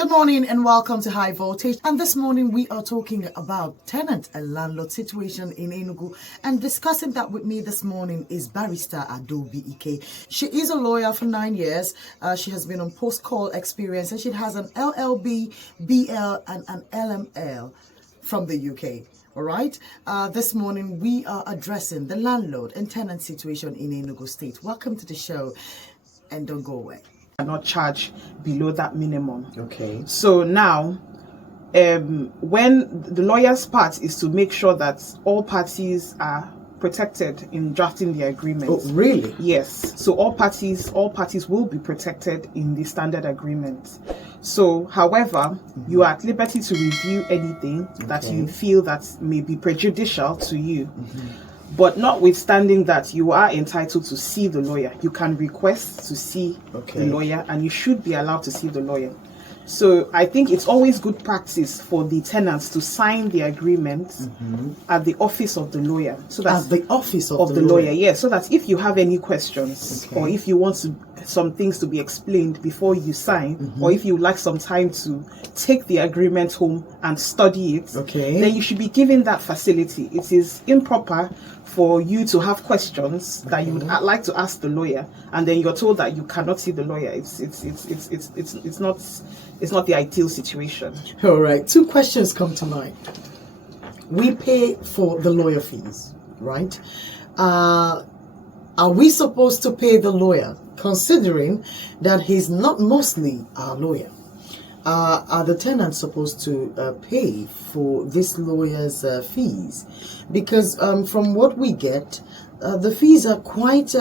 Good morning and welcome to High Voltage. And this morning we are talking about tenant and landlord situation in Enugu. And discussing that with me this morning is Barrister Adobe Ike. She is a lawyer for 9 years. She has been on post-call experience and she has an LLB, BL and an LML from the UK. All right. This morning we are addressing the landlord and tenant situation in Enugu State. Welcome to the show and don't go away. Not charge below that minimum. Okay. So now, when the lawyer's part is to make sure that all parties are protected in drafting the agreement. Oh, really? Yes. So all parties will be protected in the standard agreement. So, however, you are at liberty to review anything that you feel that may be prejudicial to you. But notwithstanding that, you are entitled to see the lawyer. You can request to see the lawyer, and you should be allowed to see the lawyer. So I think it's always good practice for the tenants to sign the agreement at the office of the lawyer. So that at the office of the lawyer, yes. So that if you have any questions or if you want some things to be explained before you sign, or if you like some time to take the agreement home and study it, then you should be given that facility. It is improper for you to have questions that you would like to ask the lawyer, and then you're told that you cannot see the lawyer. It's not the ideal situation. All right. Two questions come to mind. We pay for the lawyer fees, right? Are we supposed to pay the lawyer, considering that he's not mostly our lawyer? Are the tenants supposed to pay for this lawyer's fees? Because from what we get, the fees are quite,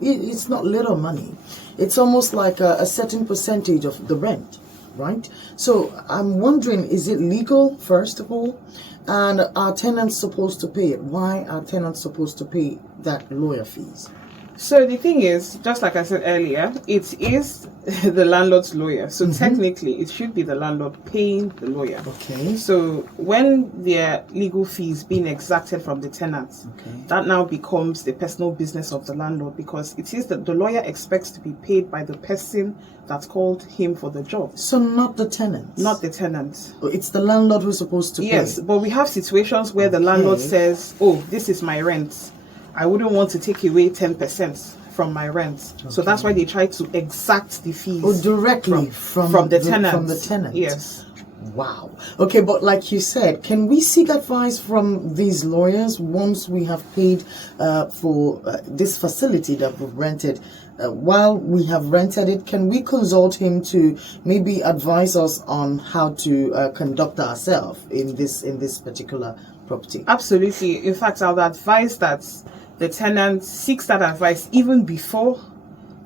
it's not little money. It's almost like a certain percentage of the rent, right? So I'm wondering, is it legal, first of all? And are tenants supposed to pay it? Why are tenants supposed to pay that lawyer fees? So the thing is, just like I said earlier, it is the landlord's lawyer. So technically, it should be the landlord paying the lawyer. Okay. So when their legal fees being exacted from the tenants, that now becomes the personal business of the landlord, because it is that the lawyer expects to be paid by the person that called him for the job. So not the tenant? Not the tenant. It's the landlord who's supposed to pay? Yes, but we have situations where the landlord says, oh, this is my rent. I wouldn't want to take away 10% from my rent. So that's why they try to exact the fees directly from the tenant. From the tenant. Yes. Wow. Okay, but like you said, can we seek advice from these lawyers once we have paid for this facility that we've rented? While we have rented it, can we consult him to maybe advise us on how to conduct ourselves in this particular property? Absolutely. In fact, I would advise that the tenant seeks that advice even before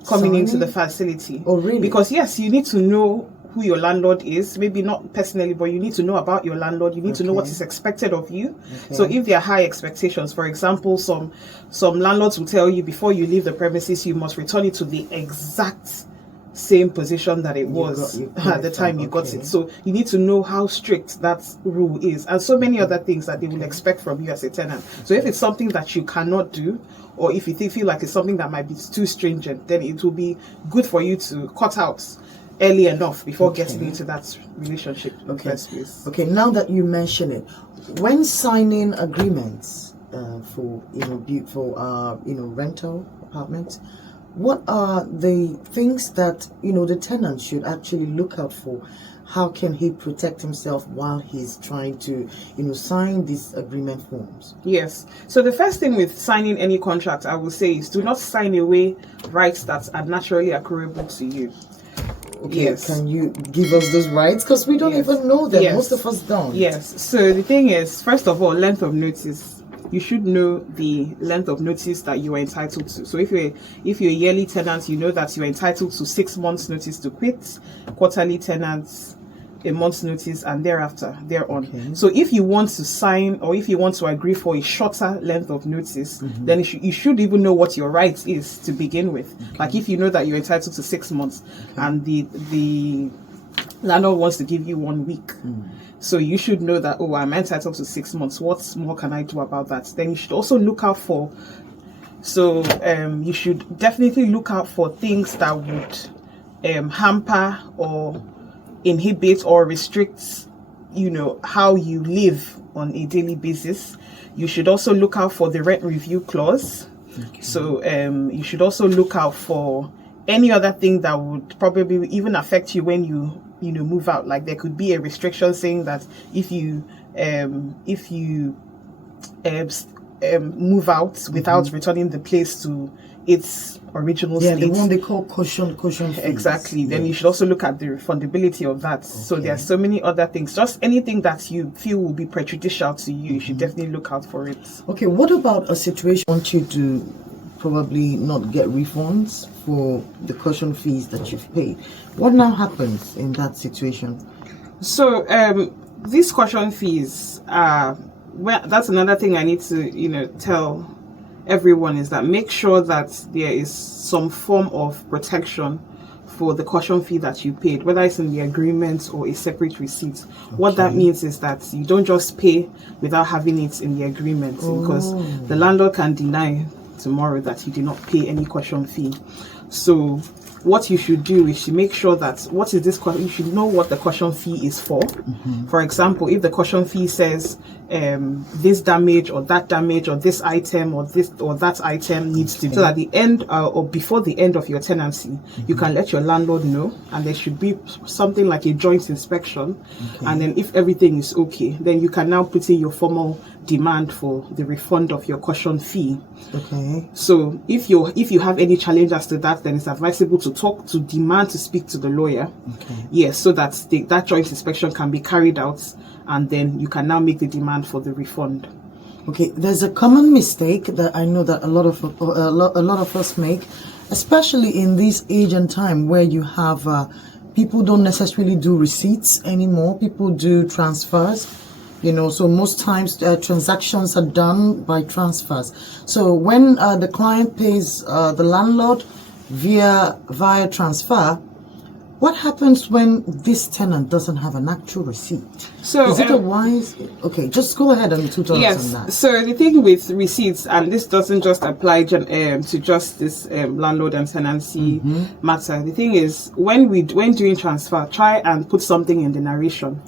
coming into the facility. Oh, really? Because yes, you need to know who your landlord is. Maybe not personally, but you need to know about your landlord. You need to know what is expected of you. So if there are high expectations, for example, some landlords will tell you before you leave the premises, you must return it to the exact same position that it was at the time you got it. So you need to know how strict that rule is, and so many other things that they will expect from you as a tenant. So if it's something that you cannot do, or if you feel like it's something that might be too stringent, then it will be good for you to cut out early enough before getting into that relationship in the first place. Okay, now that you mention it, when signing agreements for rental apartments, what are the things that the tenant should actually look out for? How can he protect himself while he's trying to sign these agreement forms? Yes. So the first thing with signing any contract, I will say, is do not sign away rights that are naturally accruable to you. Okay, yes. Can you give us those rights? Because we don't even know them. Most of us don't. Yes. So the thing is, first of all, length of notice. You should know the length of notice that you are entitled to. So if you're a yearly tenant, you know that you're entitled to 6 months notice to quit. Quarterly tenants, a month's notice, and thereon. So if you want to sign, or if you want to agree for a shorter length of notice, then you should even know what your right is to begin with. Like if you know that you're entitled to 6 months and the landlord wants to give you 1 week. So you should know that, oh, I'm entitled to 6 months. What more can I do about that? Then you should also look out for, you should definitely look out for things that would hamper or inhibit or restrict, how you live on a daily basis. You should also look out for the rent review clause. Okay. So you should also look out for any other thing that would probably even affect you when you move out. Like there could be a restriction saying that if you move out without returning the place to its original state. The one they call caution fees. Exactly. Yes. Then you should also look at the refundability of that. Okay. So there are so many other things. Just anything that you feel will be prejudicial to you, you should definitely look out for it. Okay, what about a situation I want you to probably not get refunds for the caution fees that you've paid? What now happens in that situation? So these caution fees are, well, that's another thing I need to tell everyone, is that make sure that there is some form of protection for the caution fee that you paid, whether it's in the agreement or a separate receipt. Okay. What that means is that you don't just pay without having it in the agreement, because the landlord can deny tomorrow that you did not pay any caution fee. So what you should do is to make sure that you should know what the caution fee is for. For example, if the caution fee says this damage or that damage or this item or this or that item needs to be, so at the end or before the end of your tenancy, you can let your landlord know, and there should be something like a joint inspection. And then if everything is okay, then you can now put in your formal demand for the refund of your caution fee. Okay. So if you have any challenge as to that, then it's advisable to demand to speak to the lawyer. Okay. Yes, so that that joint inspection can be carried out, and then you can now make the demand for the refund. Okay, there's a common mistake that I know that a lot of us make, especially in this age and time where you have people don't necessarily do receipts anymore. People do transfers. So most times transactions are done by transfers. So when the client pays the landlord via transfer, what happens when this tenant doesn't have an actual receipt? So is it a wise? Okay, just go ahead and tutor us on that. So the thing with receipts, and this doesn't just apply to just this landlord and tenancy matter. The thing is, when doing transfer, try and put something in the narration.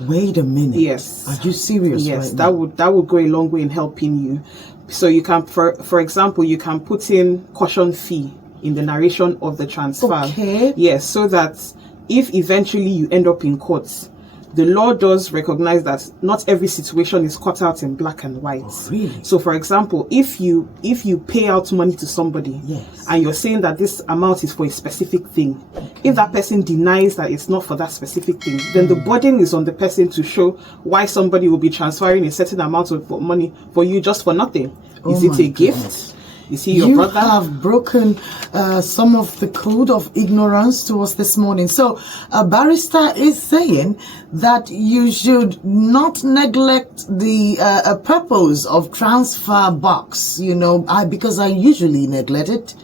Wait a minute. Yes. Are you serious? Yes, right that would go a long way in helping you. So you can, for example, you can put in caution fee in the narration of the transfer. Okay. Yes, so that if eventually you end up in court, the law does recognize that not every situation is cut out in black and white. Oh, really? So, for example, if you pay out money to somebody, and you're saying that this amount is for a specific thing, if that person denies that it's not for that specific thing, then the burden is on the person to show why somebody will be transferring a certain amount of money for you just for nothing. Is it a gift? Is he your brother? You have broken some of the code of ignorance to us this morning. So a barrister is saying that you should not neglect the purpose of transfer box, because I usually neglect it.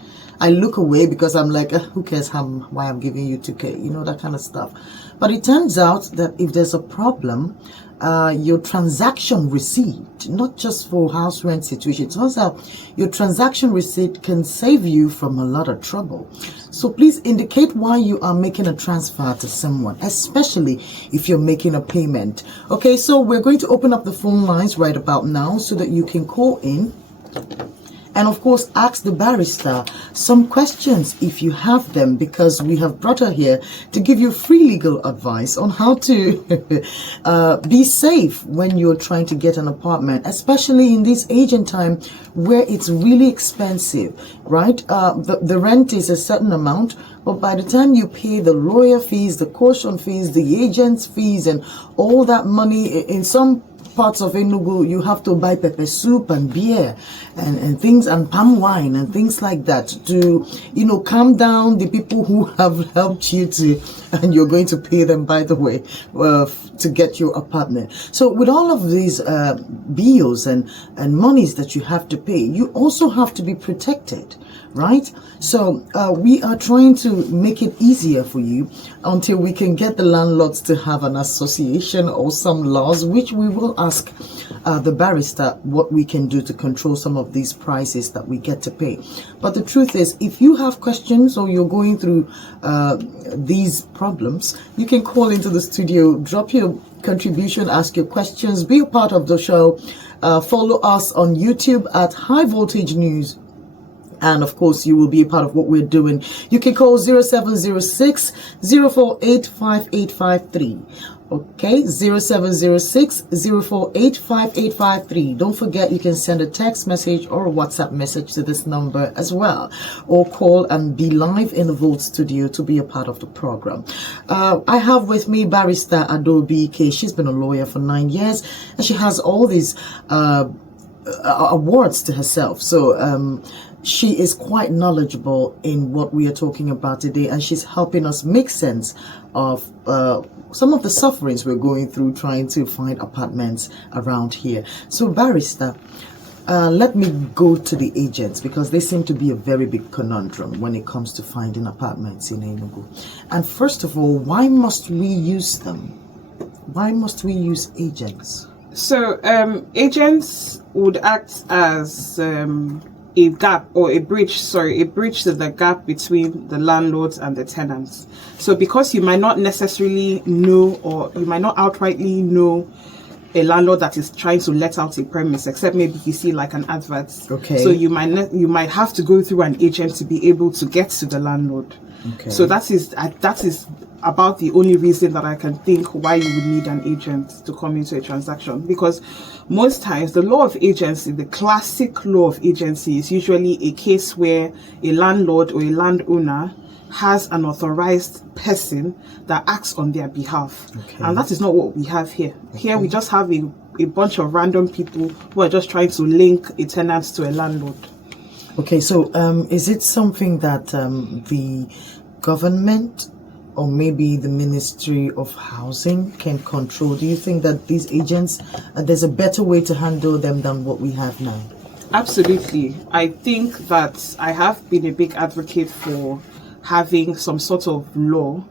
I look away because I'm like, who cares why I'm giving you 2K, that kind of stuff. But it turns out that if there's a problem, your transaction receipt, not just for house rent situation, it turns out your transaction receipt can save you from a lot of trouble. So please indicate why you are making a transfer to someone, especially if you're making a payment. Okay, so we're going to open up the phone lines right about now so that you can call in. And of course, ask the barrister some questions if you have them, because we have brought her here to give you free legal advice on how to be safe when you're trying to get an apartment, especially in this age and time where it's really expensive, right? The rent is a certain amount, but by the time you pay the lawyer fees, the caution fees, the agent's fees, and all that money, in some parts of Enugu, you have to buy pepper soup and beer and things, and palm wine and things like that to, calm down the people who have helped you and you're going to pay them, by the way, to get your apartment. So with all of these bills and monies that you have to pay, you also have to be protected, right? So we are trying to make it easier for you until we can get the landlords to have an association or some laws, which we will ask the barrister what we can do to control some of these prices that we get to pay. But the truth is, if you have questions or you're going through these problems, you can call into the studio, drop your contribution, ask your questions, be a part of the show. Follow us on YouTube at High Voltage News. And of course, you will be a part of what we're doing. You can call 0706 048 5853. Okay, 0706 048 5853. Don't forget, you can send a text message or a WhatsApp message to this number as well, or call and be live in the Volt studio to be a part of the program. I have with me Barrister Adobe K. She's been a lawyer for 9 years, and she has all these awards to herself. So she is quite knowledgeable in what we are talking about today, and she's helping us make sense of some of the sufferings we're going through trying to find apartments around here. So Barrister, let me go to the agents, because they seem to be a very big conundrum when it comes to finding apartments in Enugu. And first of all, why must we use them? Why must we use agents? So agents would act as a gap or a bridge to the gap between the landlords and the tenants. So because you might not necessarily know, or you might not outrightly know a landlord that is trying to let out a premise, except maybe you see like an advert. Okay. So you might have to go through an agent to be able to get to the landlord. Okay. So that is about the only reason that I can think why you would need an agent to come into a transaction. Because most times the law of agency, the classic law of agency, is usually a case where a landlord or a landowner has an authorized person that acts on their behalf. Okay. And that is not what we have here. Here we just have a bunch of random people who are just trying to link a tenant to a landlord. Okay, so is it something that the government or maybe the Ministry of Housing can control? Do you think that these agents, there's a better way to handle them than what we have now? Absolutely. I think that I have been a big advocate for having some sort of law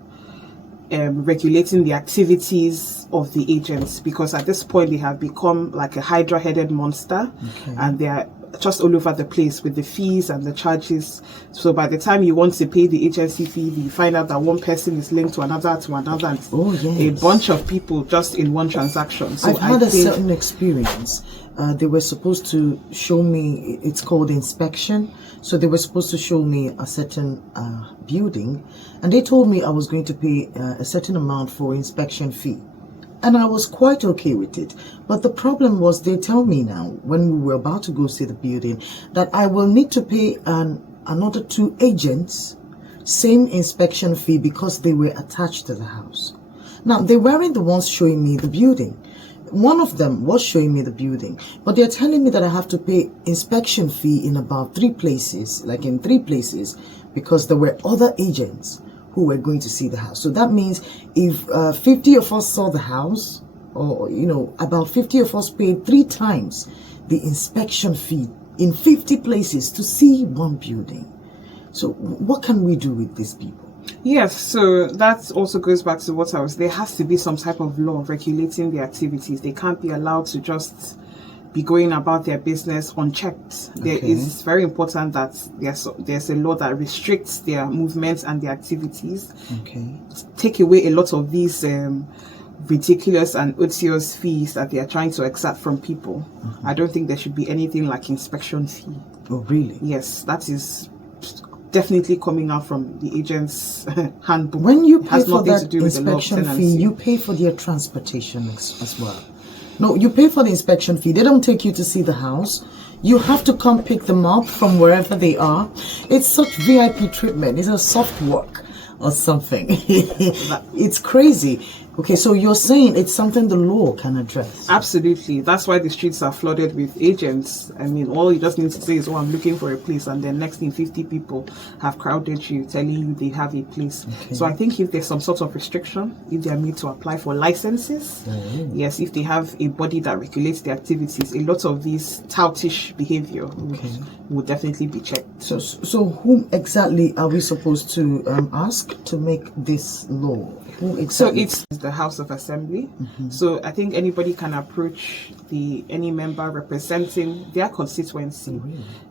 regulating the activities of the agents, because at this point they have become like a hydra-headed monster. Okay. And they are just all over the place with the fees and the charges. So by the time you want to pay the agency fee, you find out that one person is linked to another, and a bunch of people just in one transaction. So I've had a certain experience. They were supposed to show me, it's called inspection. So they were supposed to show me a certain building, and they told me I was going to pay a certain amount for inspection fee. And I was quite okay with it. But the problem was, they tell me now, when we were about to go see the building, that I will need to pay another 2 agents, same inspection fee, because they were attached to the house. Now, they weren't the ones showing me the building. One of them was showing me the building, but they're telling me that I have to pay inspection fee in about 3 places, because there were other agents who were going to see the house. So that means if 50 of us saw the house, or about 50 of us paid 3 times the inspection fee in 50 places to see one building. So what can we do with these people? Yes, so that also goes back to what there has to be some type of law regulating the activities. They can't be allowed to just be going about their business unchecked. Okay. It's very important that there's a law that restricts their movements and their activities. Okay. Take away a lot of these ridiculous and odious fees that they are trying to exact from people. Mm-hmm. I don't think there should be anything like inspection fee. Oh, really? Yes, that is definitely coming out from the agent's handbook. When you pay for that inspection fee, you pay for their transportation as well. No, you pay for the inspection fee. They don't take you to see the house. You have to come pick them up from wherever they are. It's such VIP treatment. It's a soft work or something. It's crazy. Okay, so you're saying it's something the law can address? Absolutely. That's why the streets are flooded with agents. I mean, all you just need to say is, I'm looking for a place, and then next thing 50 people have crowded you, telling you they have a place. Okay. So I think if there's some sort of restriction, if they are made to apply for licenses, yes, if they have a body that regulates the activities, a lot of this toutish behavior would definitely be checked. So whom exactly are we supposed to ask to make this law? Who exactly? So it's the House of Assembly. So I think anybody can approach any member representing their constituency,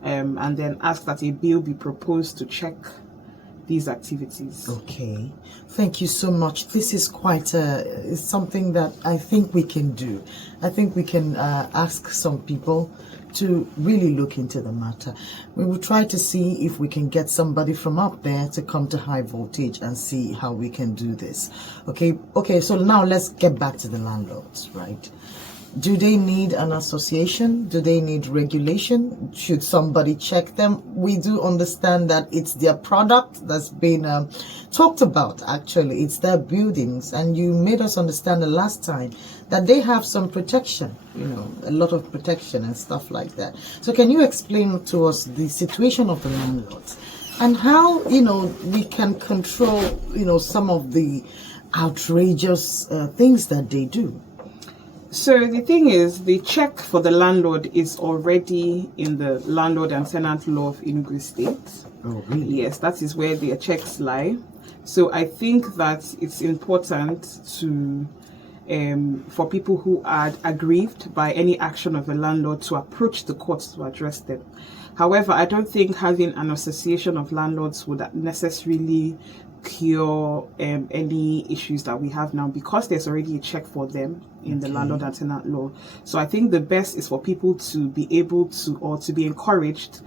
and then ask that a bill be proposed to check these activities. Okay, thank you so much. This is quite it's something that I think we can do. I think we can ask some people to really look into the matter. We will try to see if we can get somebody from up there to come to high voltage and see how we can do this. Okay, so now let's get back to the landlords, right? Do they need an association? Do they need regulation? Should somebody check them? We do understand that it's their product that's been talked about, actually. It's their buildings. And you made us understand the last time that they have some protection, a lot of protection and stuff like that. So can you explain to us the situation of the landlords and how, we can control, some of the outrageous things that they do? So the thing is, the check for the landlord is already in the Landlord and Tenant law of Enugu State. Oh, really? Yes, that is where the checks lie. So I think that it's important to for people who are aggrieved by any action of a landlord to approach the courts to address them. However, I don't think having an association of landlords would necessarily cure any issues that we have now, because there's already a check for them in the Landlord and Tenant law. So I think the best is for people to be able to, or to be encouraged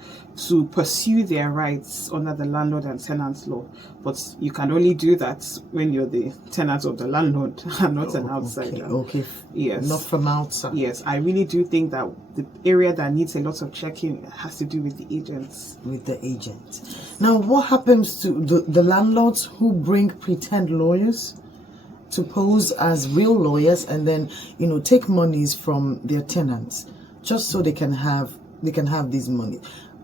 to pursue their rights under the Landlord and Tenant law. But you can only do that when you're the tenant of the landlord and not an outsider. Okay. Yes. Not from outside. Yes, I really do think that the area that needs a lot of checking has to do with the agents. With the agents. Now, what happens to the landlords who bring pretend lawyers to pose as real lawyers and then, take monies from their tenants just so they can have this money?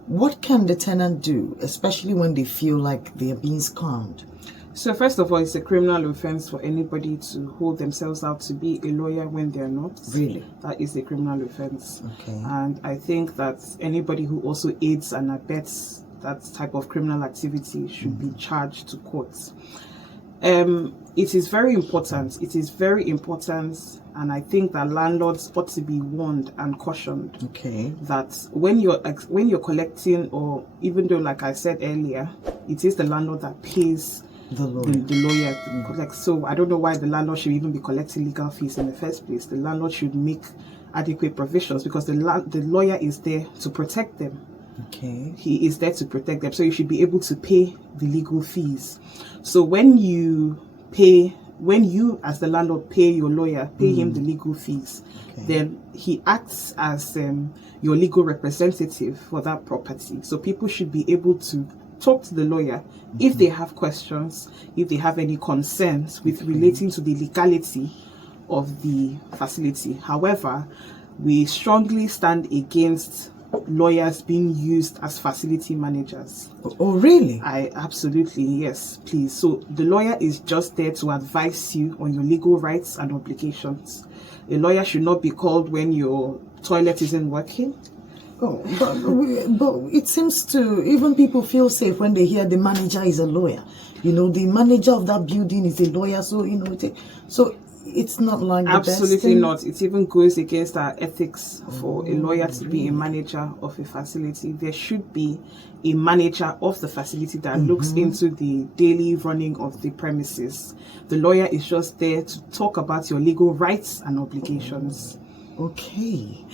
What can the tenant do, especially when they feel like they are being scammed? So first of all, it's a criminal offense for anybody to hold themselves out to be a lawyer when they're not. Really? That is a criminal offense. Okay. And I think that anybody who also aids and abets that type of criminal activity should be charged to courts. It is very important. It is very important, and I think that landlords ought to be warned and cautioned. Okay. That when you're collecting, or even though, like I said earlier, it is the landlord that pays the lawyer to collect. So I don't know why the landlord should even be collecting legal fees in the first place. The landlord should make adequate provisions, because the lawyer is there to protect them. Okay. He is there to protect them. So you should be able to pay the legal fees. So when you as the landlord pay your lawyer, pay him the legal fees, then he acts as your legal representative for that property. So people should be able to talk to the lawyer if they have questions, if they have any concerns with relating to the legality of the facility. However, we strongly stand against lawyers being used as facility managers. Oh, really? Absolutely, yes, please. So the lawyer is just there to advise you on your legal rights and obligations. A lawyer should not be called when your toilet isn't working. Oh, but it seems to, even people feel safe when they hear the manager is a lawyer. The manager of that building is a lawyer, so so it's not like the absolutely best thing. Not. It even goes against our ethics for a lawyer to be a manager of a facility. There should be a manager of the facility that looks into the daily running of the premises. The lawyer is just there to talk about your legal rights and obligations. Okay.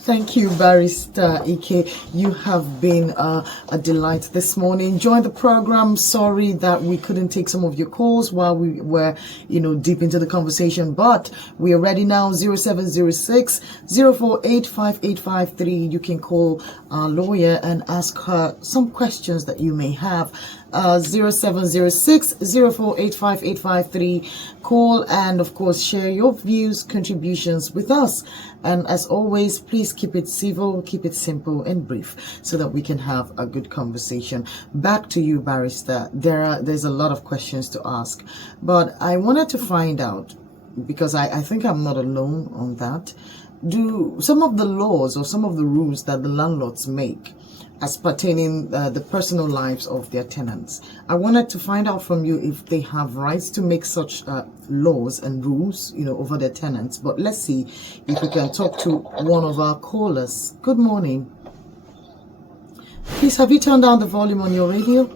Thank you, Barrister Ike. You have been a delight this morning. Join the program. Sorry that we couldn't take some of your calls while we were, deep into the conversation, but we are ready now. 0706 048 5853. You can call our lawyer and ask her some questions that you may have. 0706 048 5853. Call and, of course, share your views, contributions with us. And as always, please keep it civil, keep it simple and brief so that we can have a good conversation. Back to you, Barrister. There's a lot of questions to ask, but I wanted to find out, because I think I'm not alone on that. do some of the laws or some of the rules that the landlords make as pertaining the personal lives of their tenants. I wanted to find out from you if they have rights to make such laws and rules, over their tenants. But let's see if we can talk to one of our callers. Good morning. Please, have you turned down the volume on your radio?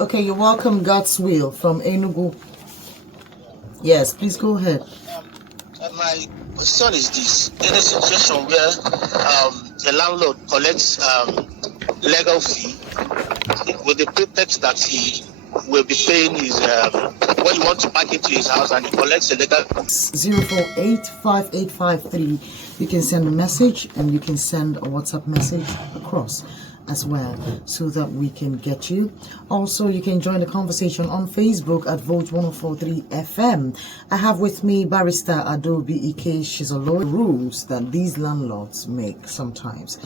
Okay, you're welcome, God's Will from Enugu. Yes, please go ahead. My question is this: in a situation where the landlord collects legal fee with the pretext that he will be paying his when you want to pack into his house, and he collects a legal 0485853. You can send a message and you can send a WhatsApp message across as well, so that we can get you. Also, you can join the conversation on Facebook at Vote 1043 FM. I have with me Barrister Adobe Ike. She's a lawyer. Rules that these landlords make sometimes.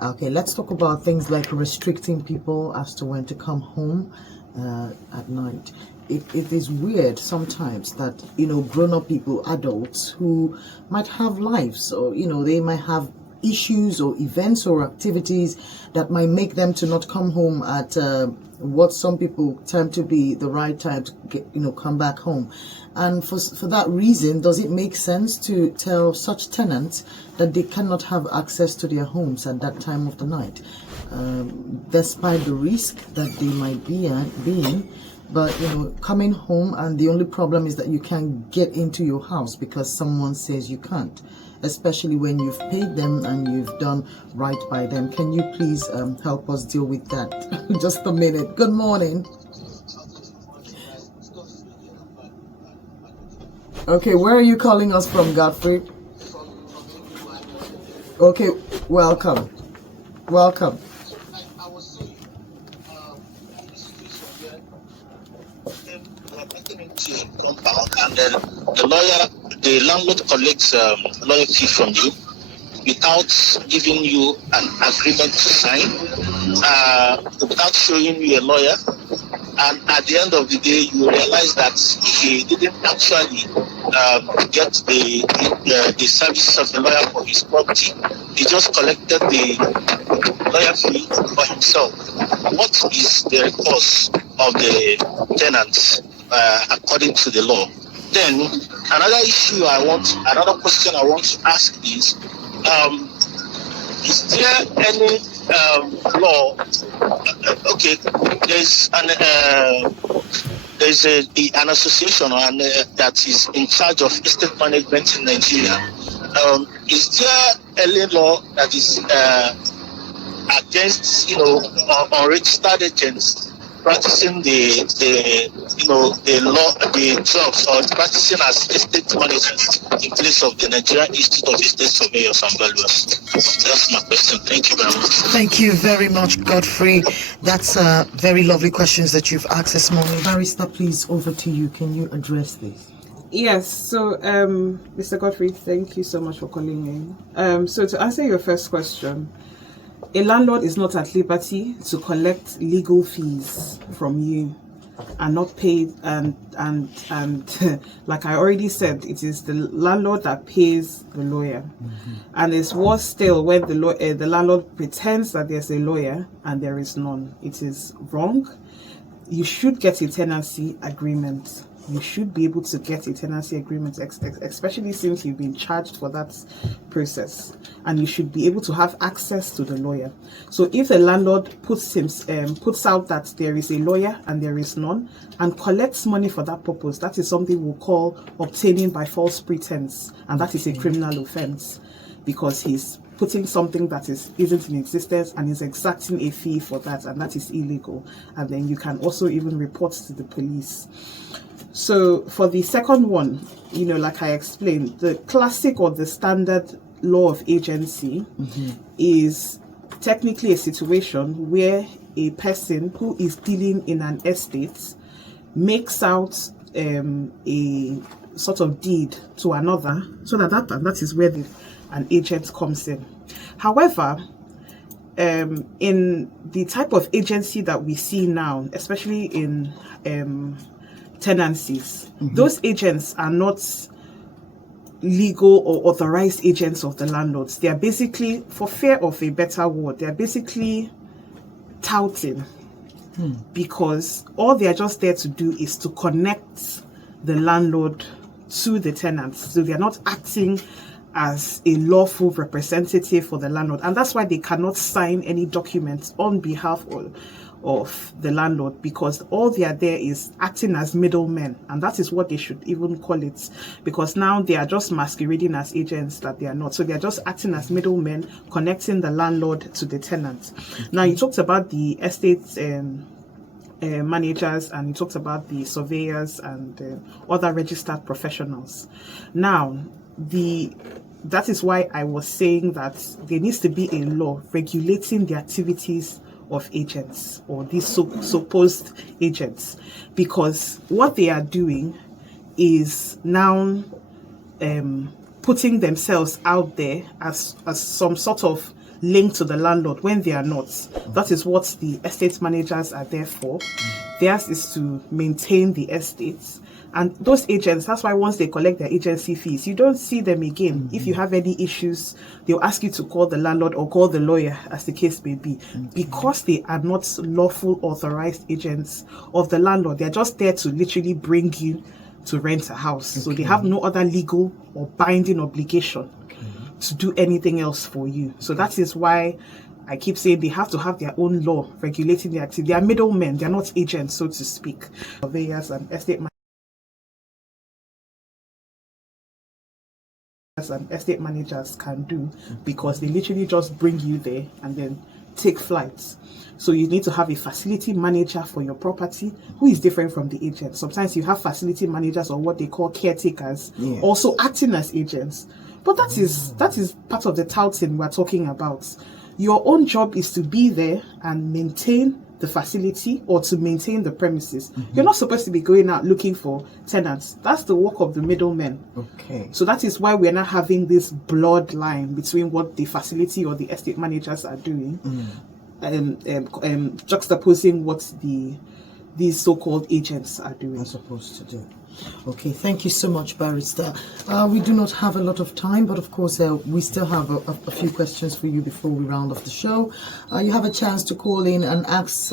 Okay, let's talk about things like restricting people as to when to come home at night. It is weird sometimes that, grown-up people, adults who might have lives, or, they might have issues or events or activities that might make them to not come home at what some people term to be the right time to get, come back home. And for that reason, does it make sense to tell such tenants that they cannot have access to their homes at that time of the night, despite the risk that they might be being? But, coming home, and the only problem is that you can't get into your house because someone says you can't, especially when you've paid them and you've done right by them. Can you please help us deal with that? Just a minute. Good morning. Okay, where are you calling us from, Godfrey? Okay, welcome. Welcome. Compound, and then the landlord collects lawyer fee from you without giving you an agreement to sign, without showing you a lawyer, and at the end of the day you realize that he didn't actually get the services of the lawyer for his property. He just collected the lawyer fee for himself. What is the recourse of the tenants according to the law? Then another question I want to ask is there any law? Okay, there's an association that is in charge of estate management in Nigeria. Is there any law that is against unregistered agents practicing the law, the jobs, or practicing as estate managers in place of the Nigerian Institute of Estate Surveyors and Valuers? That's my question. Thank you very much. Thank you very much, Godfrey. That's very lovely questions that you've asked this morning. Barrister, please, over to you. Can you address this? Yes, so Mr. Godfrey, thank you so much for calling in. So to answer your first question, a landlord is not at liberty to collect legal fees from you and not pay, and like I already said, it is the landlord that pays the lawyer. And it's worse still when the landlord pretends that there's a lawyer and there is none. It is wrong. You should get a tenancy agreement. You should be able to get a tenancy agreement, especially since you've been charged for that process, and you should be able to have access to the lawyer. So if the landlord puts out that there is a lawyer and there is none, and collects money for that purpose, that is something we'll call obtaining by false pretense, and that is a criminal offense, because he's putting something that isn't in existence and is exacting a fee for that, and that is illegal. And then you can also even report to the police. So for the second one, like I explained, the classic or the standard law of agency is technically a situation where a person who is dealing in an estate makes out a sort of deed to another, so that is where an agent comes in. However, in the type of agency that we see now, especially in tenancies. Those agents are not legal or authorized agents of the landlords. They are basically, for fear of a better word, they are basically touting, because all they are just there to do is to connect the landlord to the tenants. So they are not acting as a lawful representative for the landlord, and that's why they cannot sign any documents on behalf of the landlord, because all they are there is acting as middlemen, and that is what they should even call it, because now they are just masquerading as agents that they are not. So they are just acting as middlemen, connecting the landlord to the tenant. Now, you talked about the estate managers, and you talked about the surveyors and other registered professionals. Now, that is why I was saying that there needs to be a law regulating the activities of agents, or these supposed agents, because what they are doing is now putting themselves out there as some sort of link to the landlord when they are not. That is what the estate managers are there for. Theirs is to maintain the estates. And those agents, that's why once they collect their agency fees, you don't see them again. If you have any issues, they'll ask you to call the landlord or call the lawyer, as the case may be. Because they are not lawful authorized agents of the landlord, they're just there to literally bring you to rent a house. So they have no other legal or binding obligation to do anything else for you. So that is why I keep saying they have to have their own law regulating the activity. They are middlemen, they're not agents, so to speak. Surveyors and estate managers can do, because they literally just bring you there and then take flights. So you need to have a facility manager for your property who is different from the agent. Sometimes you have facility managers, or what they call caretakers, also acting as agents. But that is part of the touting we're talking about. Your own job is to be there and maintain the facility, or to maintain the premises. You're not supposed to be going out looking for tenants. That's the work of the middlemen. Okay. So that is why we're not having this blurred line between what the facility or the estate managers are doing, juxtaposing what these so-called agents are doing. Are supposed to do. Okay, thank you so much, Barrister. We do not have a lot of time, but of course we still have a few questions for you before we round off the show. You have a chance to call in and ask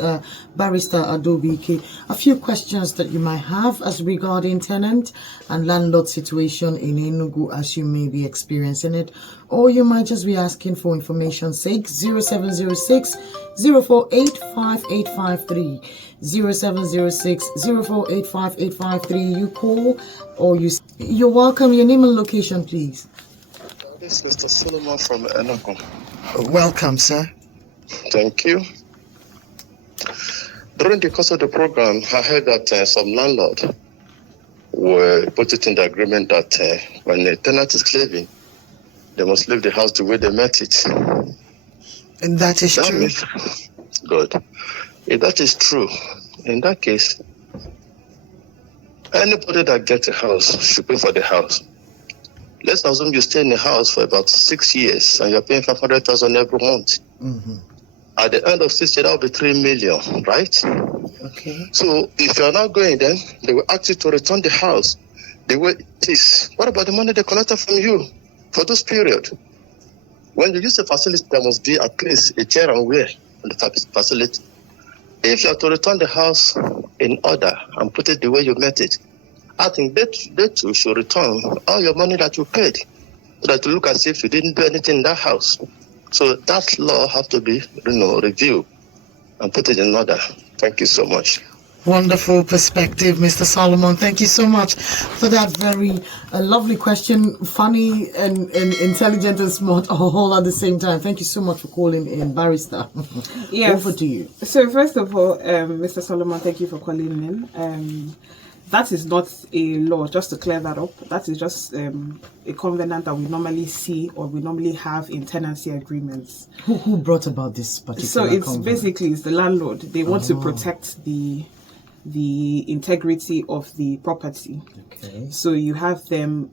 Barrister Adobike a few questions that you might have as regarding tenant and landlord situation in Enugu, as you may be experiencing it, or you might just be asking for information's sake. 0706 048 5853. 0706 048 5853. You call, or you're welcome. Your name and location, please. This is Mr. Solomon from Enugu. Welcome, sir. Thank you. During the course of the program, I heard that some landlords were put it in the agreement that when a tenant is leaving, they must leave the house the way they met it. And that is true. Good. If that is true, in that case, anybody that gets a house should pay for the house. Let's assume you stay in the house for about 6 years and you're paying 500,000 every month. At the end of 6 years, that will be 3 million, right? Okay. So if you're not going, then they will ask you to return the house the way it is. What about the money they collected from you for this period? When you use a facility, there must be at least a chair and wear in the facility. If you are to return the house in order and put it the way you met it, I think they too should return all your money that you paid, so that you look as if you didn't do anything in that house. So that law have to be, reviewed and put it in order. Thank you so much. Wonderful perspective, Mr. Solomon. Thank you so much for that very lovely question. Funny and intelligent and smart all at the same time. Thank you so much for calling in, Barrister. Yes. Over to you. So first of all, Mr. Solomon, thank you for calling in. That is not a law, just to clear that up. That is just a covenant that we normally see, or we normally have in tenancy agreements. Who brought about this particular So it's covenant? basically it's the landlord. They want to protect the integrity of the property. Okay. So you have them,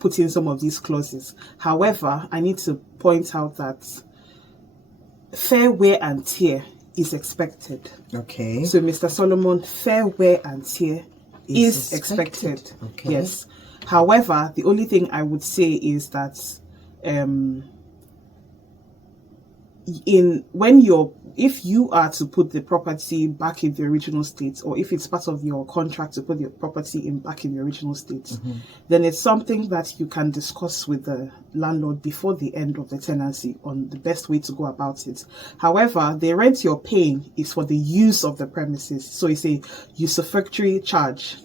put in some of these clauses. However, I need to point out that fair wear and tear is expected. Okay. So, Mr. Solomon, fair wear and tear is expected. Okay. Yes. However, the only thing I would say is that if you are to put the property back in the original state, or if it's part of your contract to put the property back in the original state, then it's something that you can discuss with the landlord before the end of the tenancy on the best way to go about it. However, the rent you're paying is for the use of the premises, so it's a usufructory charge.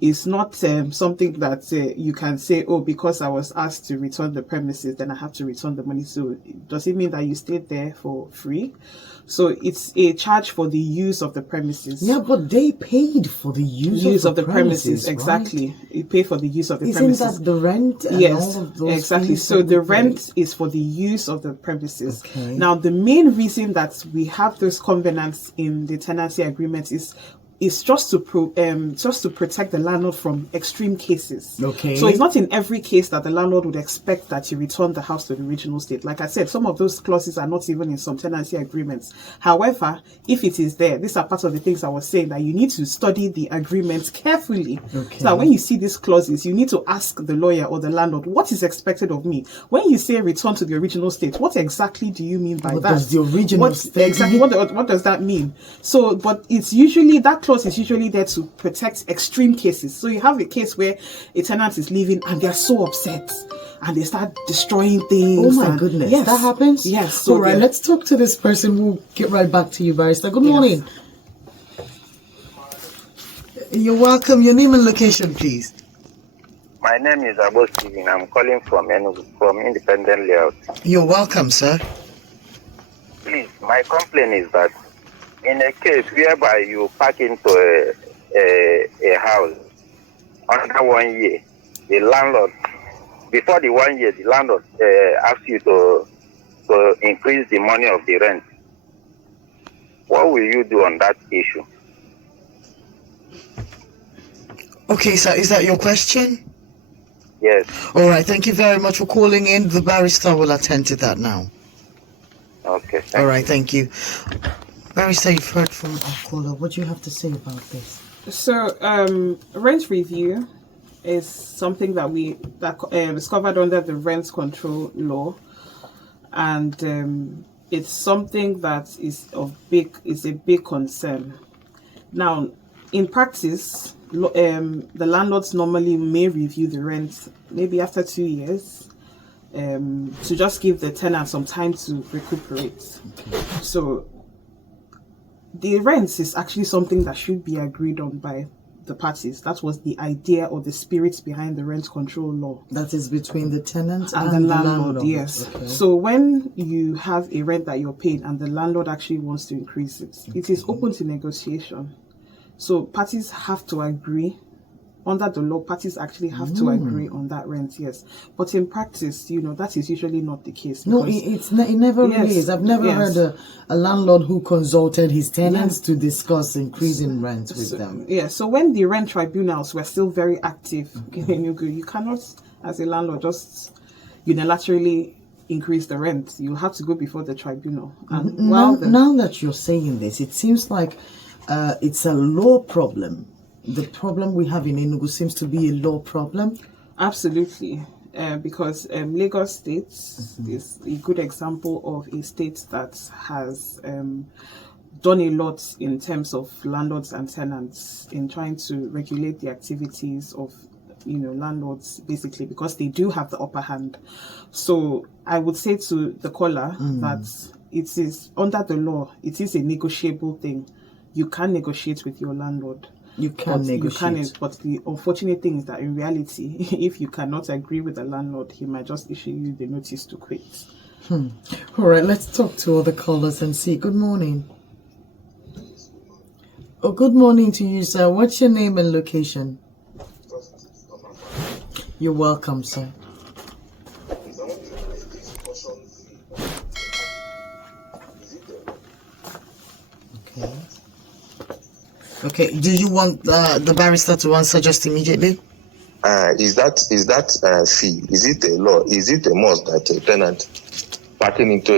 It's not something that you can say, oh, because I was asked to return the premises, then I have to return the money. So does it mean that you stayed there for free? So it's a charge for the use of the premises. Yeah, but they paid for the use of the premises. Exactly. Right? You pay for the use of the Isn't premises. Isn't that the rent? And yes, all of those exactly. So the rent is for the use of the premises. Okay. Now, the main reason that we have those covenants in the tenancy agreement is just to protect the landlord from extreme cases. Okay. So it's not in every case that the landlord would expect that you return the house to the original state. Like I said, some of those clauses are not even in some tenancy agreements. However, if it is there, these are part of the things I was saying, that you need to study the agreement carefully. Okay. So that when you see these clauses, you need to ask the lawyer or the landlord, what is expected of me? When you say return to the original state, what exactly do you mean by that? What does the original state exactly what does that mean? So, but it's usually that clause is usually there to protect extreme cases. So you have a case where a tenant is leaving and they're so upset and they start destroying things. Oh my goodness, yes, that happens? Yes. So all right, let's talk to this person. We'll get right back to you, Barrister. Good morning. You're welcome. Your name and location, please. My name is Abo Steven. I'm calling from Enugu, from Independent Layout. You're welcome, sir. Please, my complaint is that in a case whereby you park into a house under 1 year, the landlord, before the 1 year, the landlord asks you to increase the money of the rent. What will you do on that issue? Okay, sir, is that your question? Yes. All right, thank you very much for calling in. The barrister will attend to that now. Okay. All right, thank you. Barrister, you've heard from our caller. What do you have to say about this? So, rent review is something that is covered under the rent control law, and it's something that is a big concern. Now, in practice, the landlords normally may review the rent maybe after 2 years, to just give the tenant some time to recuperate. Okay. So the rent is actually something that should be agreed on by the parties. That was the idea or the spirit behind the rent control law. That is between the tenant and the landlord. Yes. Okay. So when you have a rent that you're paying and the landlord actually wants to increase it, okay, it is open to negotiation. So parties have to agree. Under the law, parties actually have to agree on that rent, yes. But in practice, that is usually not the case. No, it never really is. I've never heard a landlord who consulted his tenants to discuss increasing rent with them. Yeah, so when the rent tribunals were still very active in Enugu, you cannot, as a landlord, just unilaterally increase the rent. You have to go before the tribunal. And now that you're saying this, it seems like it's a law problem. The problem we have in Enugu seems to be a law problem. Absolutely, because Lagos State is a good example of a state that has done a lot in terms of landlords and tenants in trying to regulate the activities of landlords, basically, because they do have the upper hand. So I would say to the caller that it is under the law, it is a negotiable thing. You can negotiate with your landlord. You can negotiate. But the unfortunate thing is that in reality, if you cannot agree with the landlord, he might just issue you the notice to quit. All right, let's talk to other callers and see. Good morning. Oh, good morning to you, sir. What's your name and location? You're welcome, sir. Okay, do you want the barrister to answer just immediately? Is that fee? Is it a law? Is it a must that a tenant parking into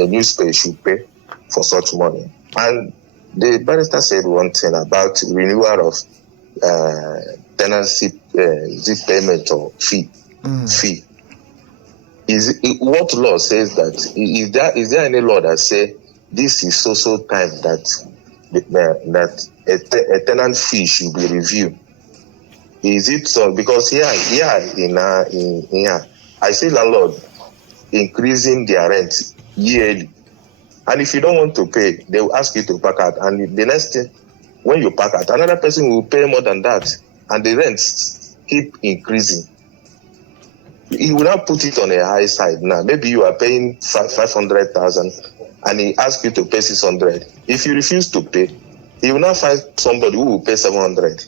a new space should pay for such money? And The barrister said one thing about renewal of tenancy payment or fee. What law says that? Is there any law that say this is so time that a tenant fee should be reviewed? Is it so? Because here in I see landlord increasing their rent yearly, and if you don't want to pay, they will ask you to pack out, and the next thing, when you pack out, another person will pay more than that, and the rents keep increasing. He will not put it on a high side now. Maybe you are paying 500,000 and he asks you to pay 600. If you refuse to pay, he will not find somebody who will pay 700.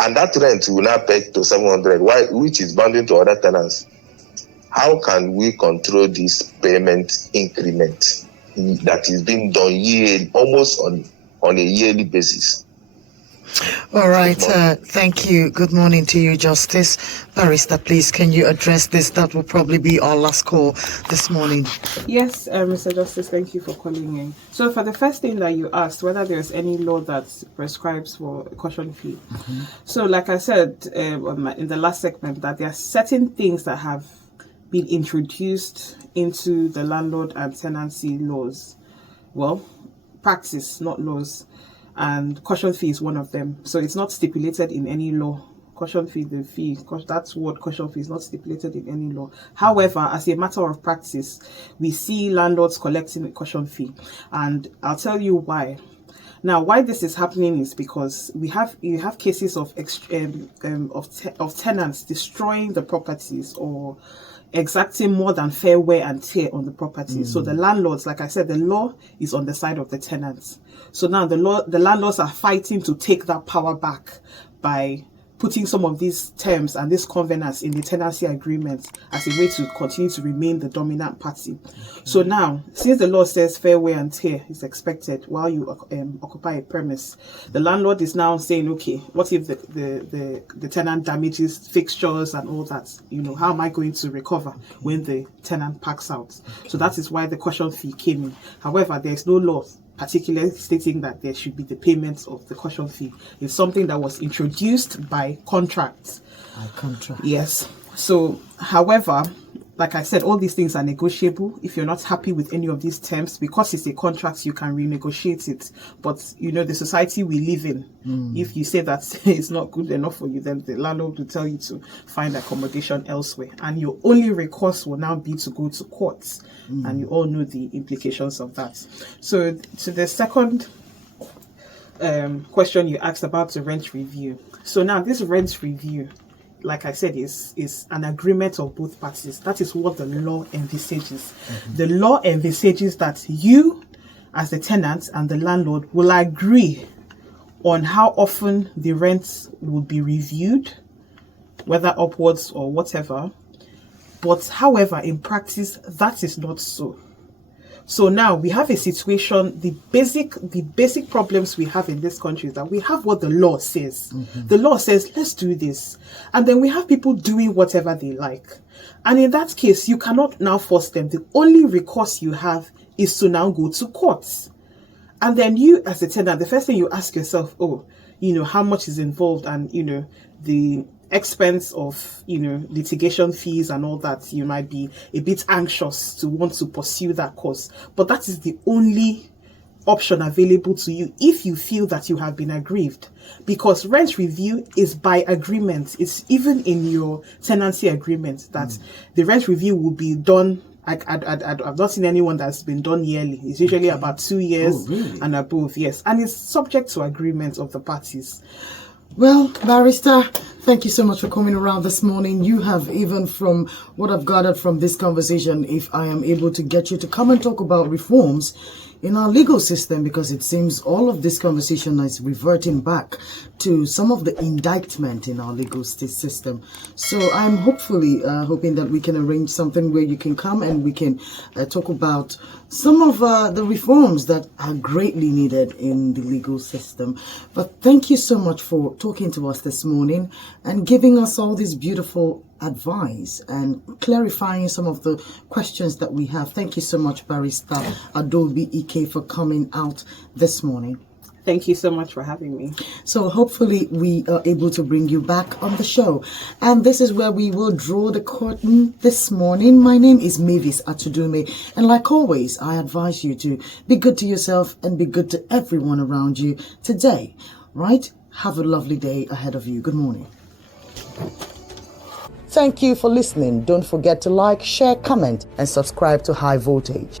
And that rent will not pay to 700, which is bounding to other tenants. How can we control this payment increment that is being done yearly, almost on a yearly basis? All right. Thank you. Good morning to you, Justice. Barrister, please, can you address this? That will probably be our last call this morning. Yes, Mr. Justice, thank you for calling in. So for the first thing that you asked, whether there's any law that prescribes for a caution fee. So like I said in the last segment, that there are certain things that have been introduced into the landlord and tenancy laws. Well, practice, not laws. And caution fee is one of them. So it's not stipulated in any law. Caution fee, the fee, that word caution fee is not stipulated in any law. However, as a matter of practice, we see landlords collecting a caution fee. And I'll tell you why. Now, why this is happening is because you have cases of tenants destroying the properties or exacting more than fair wear and tear on the property. So the landlords, like I said, the law is on the side of the tenants. So now the landlords are fighting to take that power back by putting some of these terms and these covenants in the tenancy agreement as a way to continue to remain the dominant party. So now, since the law says fair wear and tear is expected while you occupy a premise, the landlord is now saying, okay, what if the tenant damages fixtures and all that? How am I going to recover when the tenant packs out? So that is why the caution fee came in. However, there is no law particularly stating that there should be the payment of the caution fee. It's something that was introduced by contracts. By contract. Yes. So, however, like I said, all these things are negotiable. If you're not happy with any of these terms, because it's a contract, you can renegotiate it. But, the society we live in, if you say that it's not good enough for you, then the landlord will tell you to find accommodation elsewhere. And your only recourse will now be to go to courts. And you all know the implications of that. So, to the second question you asked about the rent review. So now this rent review, like I said, is an agreement of both parties. That is what the law envisages. The law envisages that you, as the tenant and the landlord, will agree on how often the rent will be reviewed, whether upwards or whatever. But however, in practice, that is not so. So now we have a situation, the basic problems we have in this country is that we have what the law says. The law says, let's do this. And then we have people doing whatever they like. And in that case, you cannot now force them. The only recourse you have is to now go to courts. And then you, as a tenant, the first thing you ask yourself, how much is involved, and, the expense of, litigation fees and all that. You might be a bit anxious to want to pursue that cause. But that is the only option available to you if you feel that you have been aggrieved. Because rent review is by agreement. It's even in your tenancy agreement that the rent review will be done. I've not seen anyone that's been done yearly. It's usually about 2 years and above, yes. And it's subject to agreement of the parties. Well, Barrister, thank you so much for coming around this morning. You have, even from what I've gathered from this conversation, if I am able to get you to come and talk about reforms in our legal system, because it seems all of this conversation is reverting back to some of the indictment in our legal system. So I'm hoping that we can arrange something where you can come and we can talk about some of the reforms that are greatly needed in the legal system. But thank you so much for talking to us this morning and giving us all these beautiful advice and clarifying some of the questions that we have. Thank you so much, Barrister Adobe Ike, for coming out this morning. Thank you so much for having me. So hopefully we are able to bring you back on the show. And this is where we will draw the curtain this morning. My name is Mavis Atudume. And like always, I advise you to be good to yourself and be good to everyone around you today, right? Have a lovely day ahead of you. Good morning. Thank you for listening. Don't forget to like, share, comment, and subscribe to High Voltage.